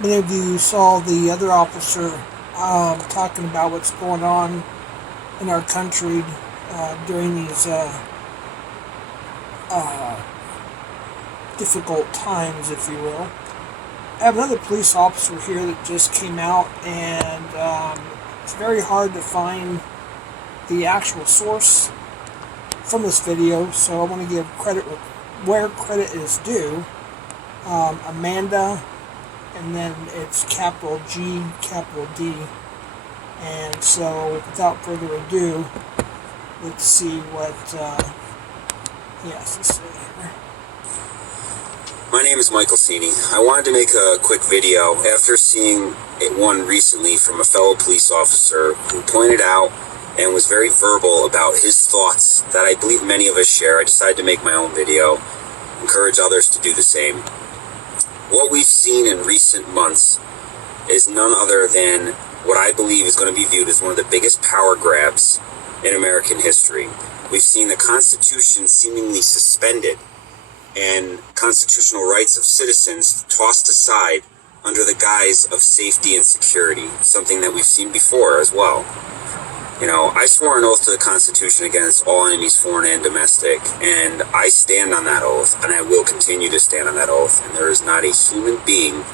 Many of you saw the other officer talking about what's going on in our country during these uh, difficult times, if you will. I have another police officer here that just came out, and it's very hard to find the actual source from this video, so I want to give credit where credit is due. Amanda, and then it's capital G, capital D. And so, without further ado, let's see what he has to say here. My name is Michael Cini. I wanted to make a quick video after seeing one recently from a fellow police officer who pointed out and was very verbal about his thoughts that I believe many of us share. I decided to make my own video, encourage others to do the same. What we've seen in recent months is none other than what I believe is going to be viewed as one of the biggest power grabs in American history. We've seen the Constitution seemingly suspended and constitutional rights of citizens tossed aside under the guise of safety and security, something that we've seen before as well. You know, I swore an oath to the Constitution against all enemies, foreign and domestic, and I stand on that oath, and I will continue to stand on that oath, and there is not a human being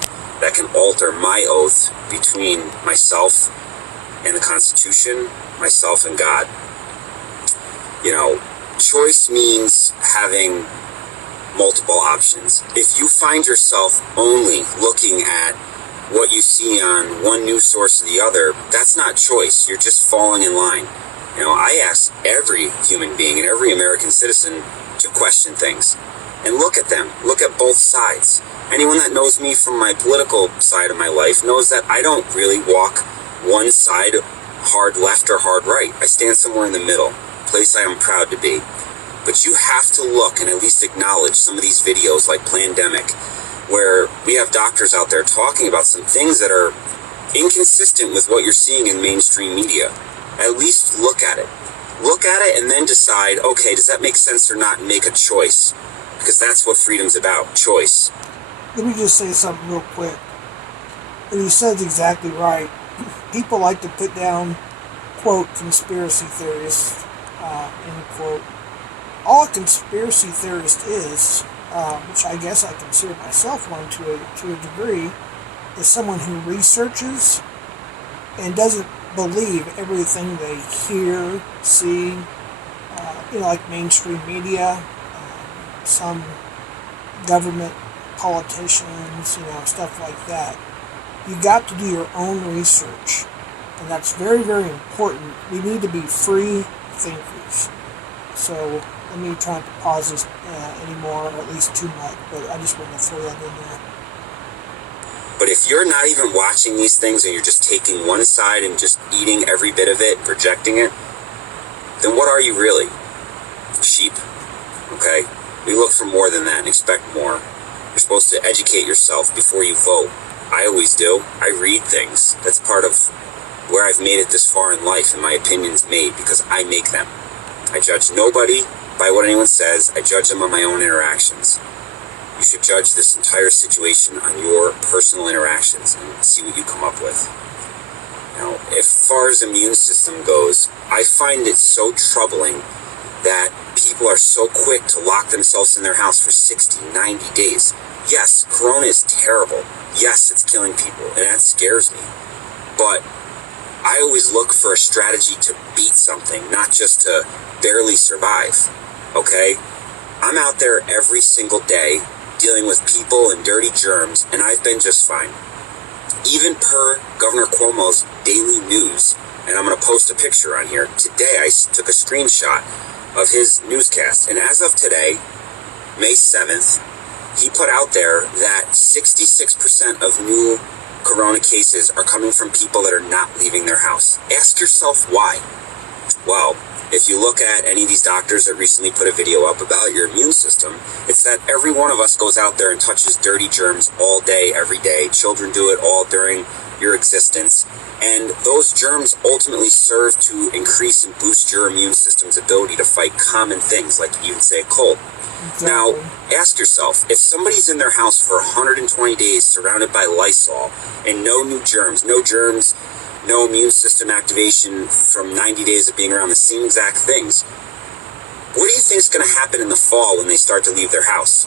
that can alter my oath between myself and the Constitution, myself and God. You know, choice means having multiple options. If you find yourself only looking at what you see on one news source or the other, that's not choice. You're just falling in line. You know, I ask every human being and every American citizen to question things and look at them. Look at both sides. Anyone that knows me from my political side of my life knows that I don't really walk one side hard left or hard right. I stand somewhere in the middle, place I am proud to be. But you have to look and at least acknowledge some of these videos like Plandemic, where we have doctors out there talking about some things that are inconsistent with what you're seeing in mainstream media. At least look at it. Look at it and then decide, okay, does that make sense or not, and make a choice. Because that's what freedom's about, choice. Let me just say something real quick. What he says exactly right. People like to put down, quote, conspiracy theorists, end quote. All a conspiracy theorist is, which I guess I consider myself one to a degree, is someone who researches and doesn't believe everything they hear, see, like mainstream media, some government politicians, stuff like that. You got to do your own research, and that's very, very important. We need to be free thinkers. So let me try not to pause this anymore, or at least too much, but I just want to throw that in there. But if you're not even watching these things and you're just taking one side and just eating every bit of it, projecting it, then what are you really? Sheep. Okay? We look for more than that and expect more. You're supposed to educate yourself before you vote. I always do. I read things. That's part of where I've made it this far in life, and my opinion's made because I make them. I judge nobody by what anyone says. I judge them on my own interactions. You should judge this entire situation on your personal interactions and see what you come up with. Now, as far as immune system goes, I find it so troubling that people are so quick to lock themselves in their house for 60, 90 days. Yes, Corona is terrible. Yes, it's killing people, and that scares me. But I always look for a strategy to beat something, not just to barely survive, okay? I'm out there every single day dealing with people and dirty germs, and I've been just fine. Even per Governor Cuomo's daily news, and I'm going to post a picture on here. Today I took a screenshot of his newscast, and as of today, May 7th, he put out there that 66% of new Corona cases are coming from people that are not leaving their house. Ask yourself why. Well, If you look at any of these doctors that recently put a video up about your immune system, it's that every one of us goes out there and touches dirty germs all day, every day. Children do it all during your existence. And those germs ultimately serve to increase and boost your immune system's ability to fight common things, like you would say a cold. Exactly. Now, ask yourself, if somebody's in their house for 120 days surrounded by Lysol and no new germs, no immune system activation from 90 days of being around the same exact things, what do you think is going to happen in the fall when they start to leave their house?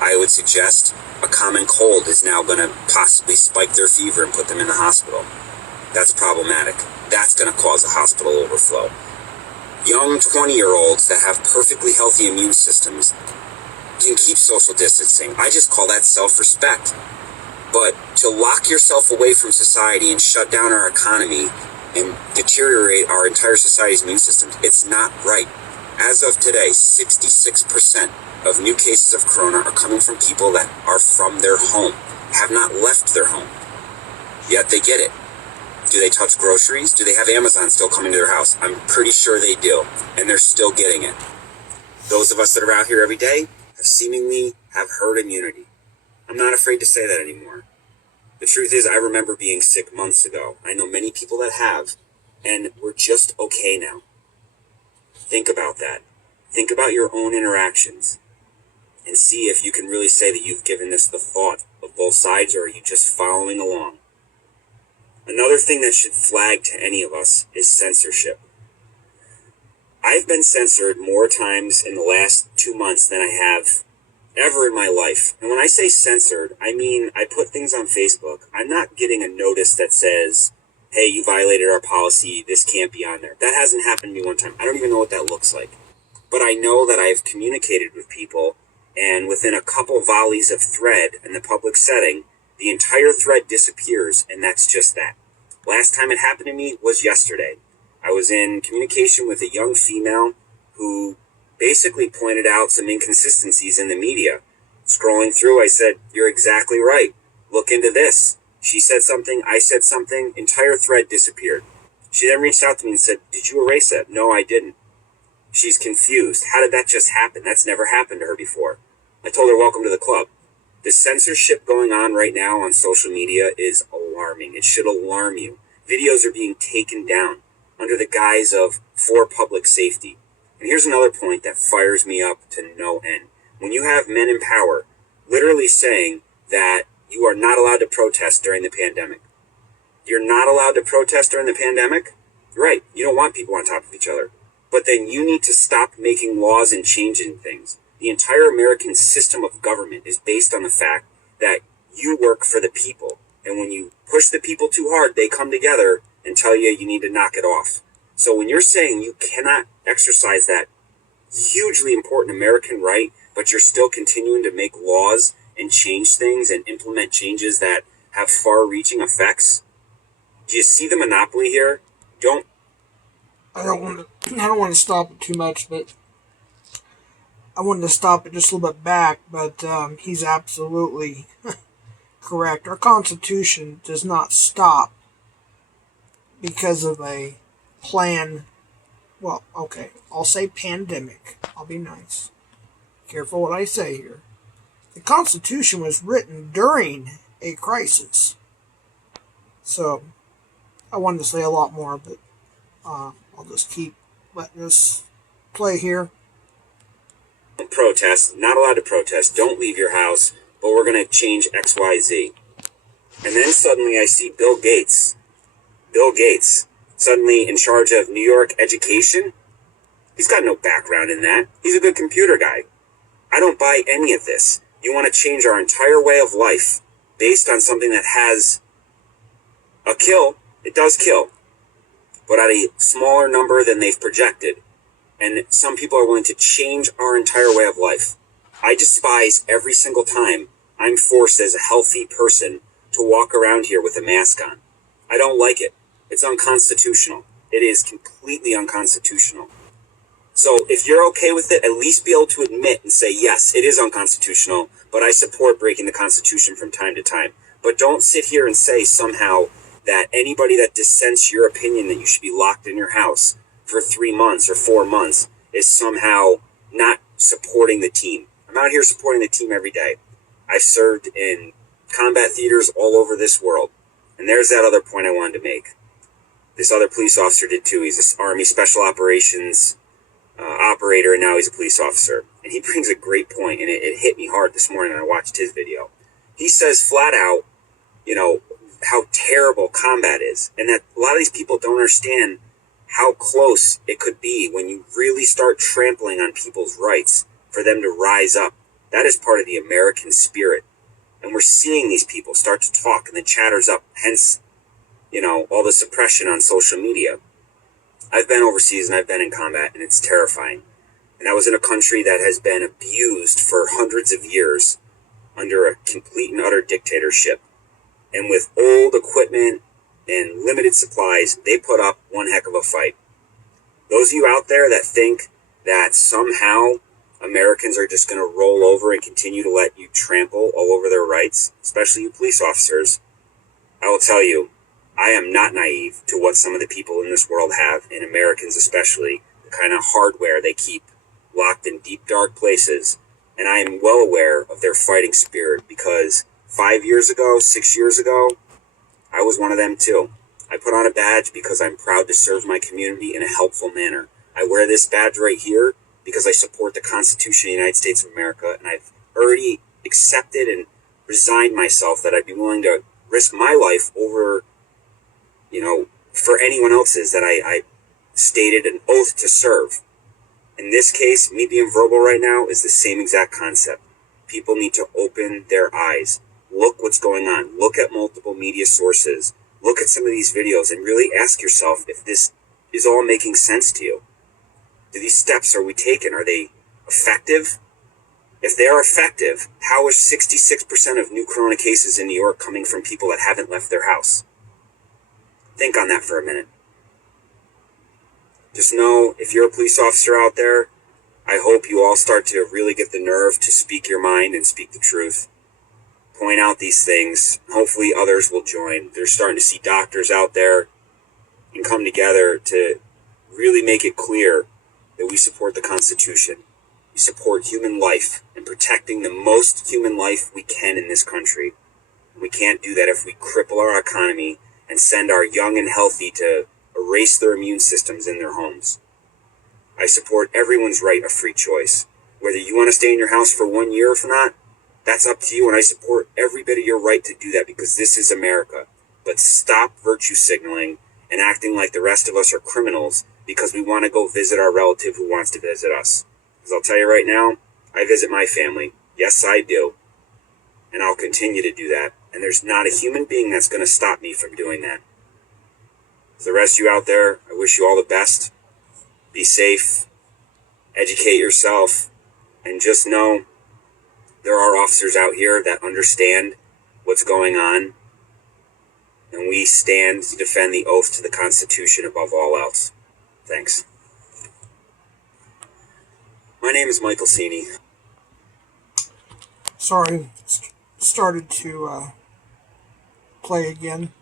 I would suggest a common cold is now going to possibly spike their fever and put them in the hospital. That's problematic. That's going to cause a hospital overflow. Young 20-year-olds that have perfectly healthy immune systems can keep social distancing. I just call that self-respect. But to lock yourself away from society and shut down our economy and deteriorate our entire society's immune systems, it's not right. As of today, 66% of new cases of corona are coming from people that are from their home, have not left their home, yet they get it. Do they touch groceries? Do they have Amazon still coming to their house? I'm pretty sure they do, and they're still getting it. Those of us that are out here every day seemingly have herd immunity. I'm not afraid to say that anymore. The truth is, I remember being sick months ago. I know many people that have, and we're just okay now. Think about that. Think about your own interactions and see if you can really say that you've given this the thought of both sides, or are you just following along? Another thing that should flag to any of us is censorship. I've been censored more times in the last 2 months than I have ever in my life. And when I say censored, I mean I put things on Facebook. I'm not getting a notice that says, hey, you violated our policy, this can't be on there. That hasn't happened to me one time. I don't even know what that looks like. But I know that I've communicated with people, and within a couple volleys of thread in the public setting, the entire thread disappears, and that's just that. Last time it happened to me was yesterday. I was in communication with a young female who basically pointed out some inconsistencies in the media. Scrolling through, I said, you're exactly right. Look into this. She said something, I said something, entire thread disappeared. She then reached out to me and said, did you erase it? No, I didn't. She's confused. How did that just happen? That's never happened to her before. I told her, welcome to the club. The censorship going on right now on social media is alarming. It should alarm you. Videos are being taken down under the guise of for public safety. And here's another point that fires me up to no end. When you have men in power literally saying that you are not allowed to protest during the pandemic. You're not allowed to protest during the pandemic? Right. You don't want people on top of each other. But then you need to stop making laws and changing things. The entire American system of government is based on the fact that you work for the people. And when you push the people too hard, they come together and tell you you need to knock it off. So when you're saying you cannot exercise that hugely important American right, but you're still continuing to make laws and change things and implement changes that have far-reaching effects, do you see the monopoly here? I don't want to stop it too much, but I wanted to stop it just a little bit back, but he's absolutely correct. Our Constitution does not stop because of a plan. Well, okay, I'll say pandemic. I'll be nice. Careful what I say here. The Constitution was written during a crisis. So, I wanted to say a lot more, but I'll just keep letting this play here. Protest, not allowed to protest, don't leave your house, but we're going to change X, Y, Z. And then suddenly I see Bill Gates, suddenly in charge of New York education. He's got no background in that. He's a good computer guy. I don't buy any of this. You want to change our entire way of life based on something that has a kill. It does kill, but at a smaller number than they've projected. And some people are willing to change our entire way of life. I despise every single time I'm forced as a healthy person to walk around here with a mask on. I don't like it. It's unconstitutional. It is completely unconstitutional. So if you're okay with it, at least be able to admit and say, yes, it is unconstitutional, but I support breaking the Constitution from time to time. But don't sit here and say somehow that anybody that dissents your opinion that you should be locked in your house for 3 months or 4 months is somehow not supporting the team. I'm out here supporting the team every day. I've served in combat theaters all over this world. And there's that other point I wanted to make. This other police officer did too. He's an Army Special Operations operator, and now he's a police officer. And he brings a great point, and it hit me hard this morning when I watched his video. He says flat out, how terrible combat is, and that a lot of these people don't understand how close it could be when you really start trampling on people's rights for them to rise up. That is part of the American spirit. And we're seeing these people start to talk, and the chatter's up, hence, all the suppression on social media. I've been overseas and I've been in combat, and it's terrifying. And I was in a country that has been abused for hundreds of years under a complete and utter dictatorship. And with old equipment and limited supplies, they put up one heck of a fight. Those of you out there that think that somehow Americans are just going to roll over and continue to let you trample all over their rights, especially you police officers, I will tell you, I am not naive to what some of the people in this world have, and Americans especially, the kind of hardware they keep locked in deep, dark places. And I am well aware of their fighting spirit because 5 years ago, 6 years ago, I was one of them too. I put on a badge because I'm proud to serve my community in a helpful manner. I wear this badge right here because I support the Constitution of the United States of America, and I've already accepted and resigned myself that I'd be willing to risk my life over, for anyone else's that I stated an oath to serve. In this case, me being verbal right now is the same exact concept. People need to open their eyes. Look what's going on. Look at multiple media sources. Look at some of these videos and really ask yourself if this is all making sense to you. Do these steps are we taking? Are they effective? If they are effective, how is 66% of new corona cases in New York coming from people that haven't left their house? Think on that for a minute. Just know, if you're a police officer out there, I hope you all start to really get the nerve to speak your mind and speak the truth. Point out these things. Hopefully others will join. They're starting to see doctors out there and come together to really make it clear that we support the Constitution. We support human life and protecting the most human life we can in this country. We can't do that if we cripple our economy and send our young and healthy to erase their immune systems in their homes. I support everyone's right of free choice. Whether you want to stay in your house for 1 year or not, that's up to you, and I support every bit of your right to do that because this is America. But stop virtue signaling and acting like the rest of us are criminals because we want to go visit our relative who wants to visit us. Because I'll tell you right now, I visit my family. Yes, I do. And I'll continue to do that. And there's not a human being that's going to stop me from doing that. For the rest of you out there, I wish you all the best. Be safe. Educate yourself. And just know there are officers out here that understand what's going on. And we stand to defend the oath to the Constitution above all else. Thanks. My name is Michael Cini. Sorry, started to play again.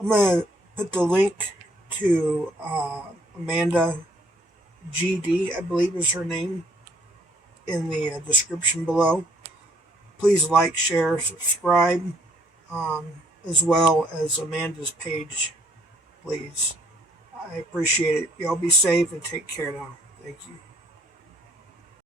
I'm going to put the link to Amanda GD, I believe is her name, in the description below. Please like, share, subscribe, as well as Amanda's page, please. I appreciate it. Y'all be safe and take care now. Thank you.